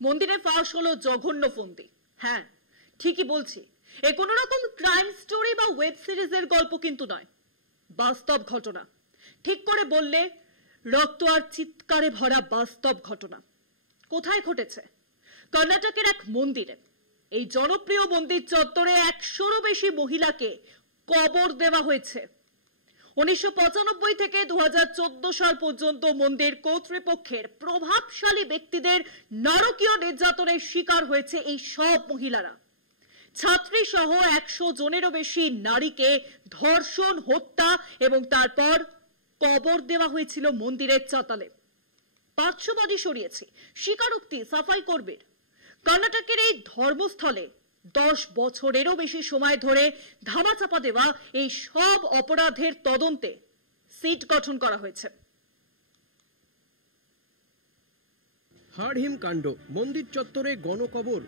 মন্দিরে ফাঁস হলো জঘন্য ফন্দি। হ্যাঁ, ঠিকই বলছি, এ কোনো রকম ক্রাইম স্টোরি বা ওয়েব সিরিজের গল্প কিন্তু নয়, বাস্তব ঘটনা। ঠিক করে বললে রক্ত আর চিৎকারে ভরা বাস্তব ঘটনা। কোথায় ঘটেছে? কর্ণাটকের এক মন্দিরে। এই জনপ্রিয় মন্দির চত্বরে 100-রও বেশি মহিলাকে কবর দেওয়া হয়েছে। 1995 থেকে 2014 সাল পর্যন্ত মন্দির কর্তৃপক্ষের প্রভাবশালী ব্যক্তিদের নারকীয় নির্যাতনের শিকার হয়েছে এই সব মহিলারা। ছাত্রী সহ 100 জনেরও বেশি নারীকে ধর্ষণ, হত্যা এবং তারপর কবর দেওয়া হয়েছিল মন্দিরের চাতালে। 500 বডি সরিয়েছে, স্বীকারোক্তি সাফাই কর্মীর। কর্ণাটকের এই ধর্মস্থলে 10 বছরেরও বেশি সময় ধরে ধামাচাপা দেওয়া এই সব অপরাধের তদন্তে সিট গঠন করা হয়েছে। হাড়হিম কাণ্ড, মন্দির চত্বরে গণকবর,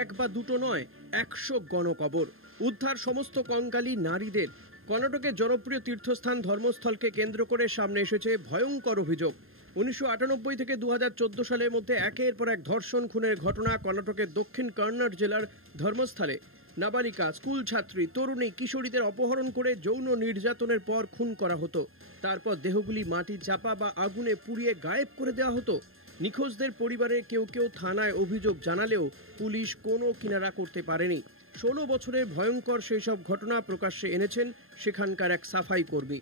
এক বা দুটো নয়, 100 গণকবর। উদ্ধার সমস্ত কঙ্কালী নারীদের। কর্ণাটকের জনপ্রিয় তীর্থস্থান ধর্মস্থলকে কেন্দ্র করে সামনে এসেছে ভয়ঙ্কর অভিযোগ। 1998 থেকে 2014 সালের মধ্যে একের পর এক ধর্ষণ, খুনের ঘটনা কর্ণাটকের দক্ষিণ কন্নড় জেলার ধর্মস্থলে। নাবালিকা, স্কুল ছাত্রী, তরুণী, কিশোরীদের অপহরণ করে যৌন নির্যাতনের পর খুন করা হতো। তারপর দেহগুলি মাটি চাপা বা আগুনে পুড়িয়ে গায়েব করে দেওয়া হতো। নিখোঁজদের পরিবারে কেউ কেউ থানায় অভিযোগ জানালেও পুলিশ কোনো কিনারা করতে পারেনি। 16 বছরের ভয়ঙ্কর সেই সব ঘটনা প্রকাশ্যে এনেছেন সেখানকার এক সাফাই কর্মী।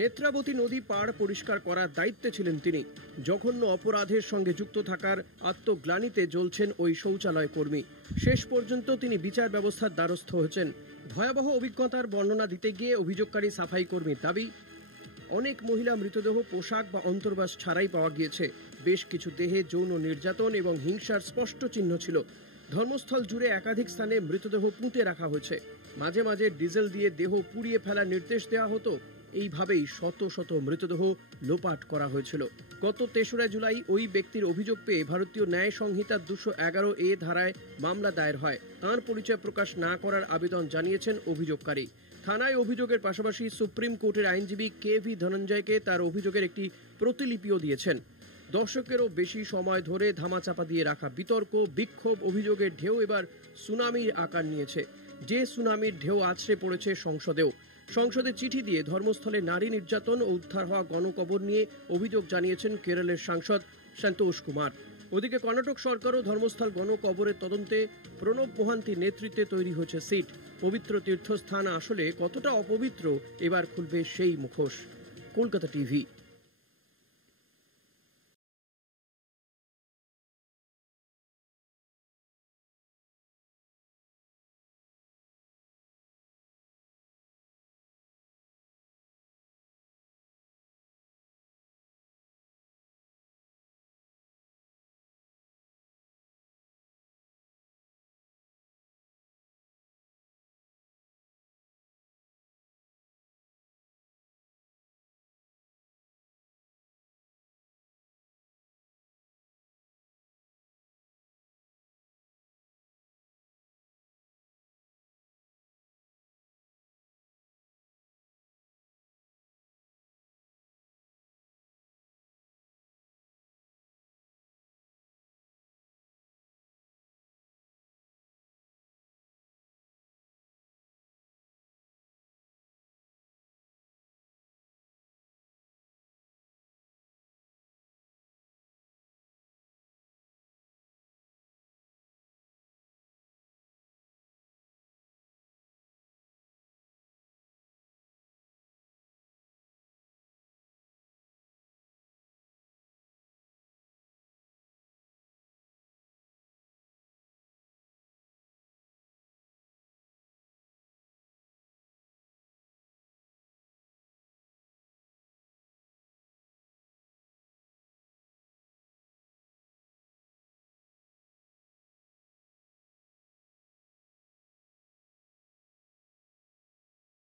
নেত্রাবতী নদী পাড় পরিষ্কার করার দায়িত্বে ছিলেন তিনি। জঘন্য অপরাধের সঙ্গে যুক্ত থাকার আত্মগ্লানিতে জ্বলছেন ওই শৌচালয় কর্মী। শেষ পর্যন্ত তিনি বিচার ব্যবস্থার দ্বারস্থ হয়েছেন। ভয়াবহ অভিজ্ঞতার বর্ণনা দিতে গিয়ে অভিযোগকারী সাফাই কর্মীর দাবি, অনেক মহিলা মৃতদেহ পোশাক বা অন্তর্বাস ছাড়াই পাওয়া গিয়েছে। বেশ কিছু দেহে যৌন নির্যাতন এবং হিংসার স্পষ্ট চিহ্ন ছিল। ধর্মস্থল জুড়ে একাধিক স্থানে মৃতদেহ পুঁতে রাখা হয়েছে। মাঝে মাঝে ডিজেল দিয়ে দেহ পুড়িয়ে ফেলার নির্দেশ দেওয়া হতো। এইভাবেই শত শত মৃতদেহ লোপাট করা হয়েছিল। গত 3রা জুলাই ওই ব্যক্তির অভিযোগ পেয়ে ভারতীয় ন্যায় সংহিতার 211A ধারায় মামলা দায়ের হয়। তাঁর পরিচয় প্রকাশ না করার আবেদন জানিয়েছেন অভিযোগকারী। থানায় অভিযোগের পাশাপাশি সুপ্রিম কোর্টের আইনজীবী KV ধনঞ্জয়কে তার অভিযোগের একটি প্রতিলিপিও দিয়েছেন। দশকেরও বেশি সময় ধরে ধামাচাপা দিয়ে রাখা বিতর্ক, বিক্ষোভ, অভিযোগের ঢেউ এবার সুনামির আকার নিয়েছে। যে সুনামির ঢেউ আছড়ে পড়েছে সংসদেও। সংসদে চিঠি দিয়ে ধর্মস্থলে নারী নির্যাতন ও উদ্ধার হওয়া গণকবর নিয়ে অভিযোগ জানিয়েছেন কেরলের সাংসদ সন্তোষ কুমার। ওদিকে কর্ণাটক সরকারও ধর্মস্থল গণকবরের তদন্তে প্রণব মোহান্তির নেতৃত্বে তৈরি হয়েছে সিট। পবিত্র তীর্থস্থান আসলে কতটা অপবিত্র, এবার খুলবে সেই মুখোশ। কলকাতা টিভি।